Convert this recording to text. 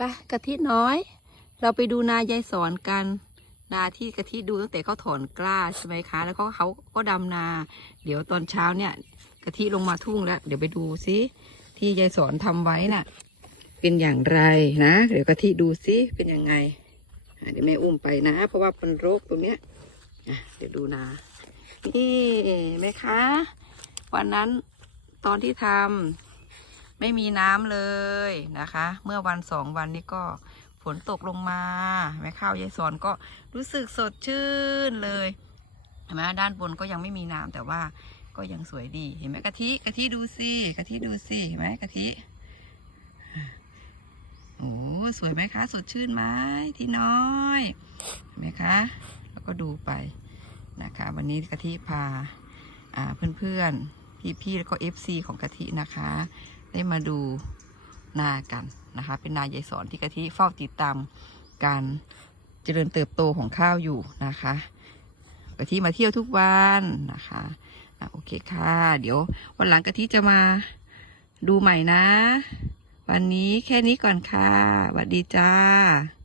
ไปกะทิน้อย เราไปดูนายายสอนกัน นาที่กะทิดูตั้งแต่เขาถอนกล้าใช่ไหมคะ แล้วก็เขาก็ดำนา เดี๋ยวตอนเช้าเนี่ยกะทิลงมาทุ่งแล้ว เดี๋ยวไปดูซิที่ยายสอนทำไว้น่ะ เป็นอย่างไรนะ เดี๋ยวกะทิดูซิเป็นยังไงเดี๋ยวแม่อุ้มไปนะ เพราะว่าเป็นโรคตรงเนี้ยเดี๋ยวดูนา นี่ไหมคะ วันนั้นตอนที่ทำ ไม่มีน้ำเลยนะคะ เมื่อวันสองวันนี้ก็ฝนตกลงมาแม่ข้าวยายสอนก็รู้สึกสดชื่นเลยเห็นไหมด้านบนก็ยังไม่มีน้ำแต่ว่าก็ยังสวยดีเห็นไหมกะทิกะทิดูสิกะทิดูสิเห็นไหมกะทิโอ้สวยไหมคะ สดชื่นไหมที่น้อยเห็นไหมคะ แล้วก็ดูไปนะคะ วันนี้กะทิพาเพื่อนๆพี่ๆแล้วก็ FC ของกะทินะคะ ได้มาดูนากันนะคะ เป็นนายายสอนที่กะทิเฝ้าติดตามการเจริญเติบโตของข้าวอยู่นะคะกะทิมาเที่ยวทุกวันนะคะอะโอเคค่ะ เดี๋ยววันหลังกะทิจะมาดูใหม่นะ วันนี้แค่นี้ก่อนค่ะสวัสดีจ้า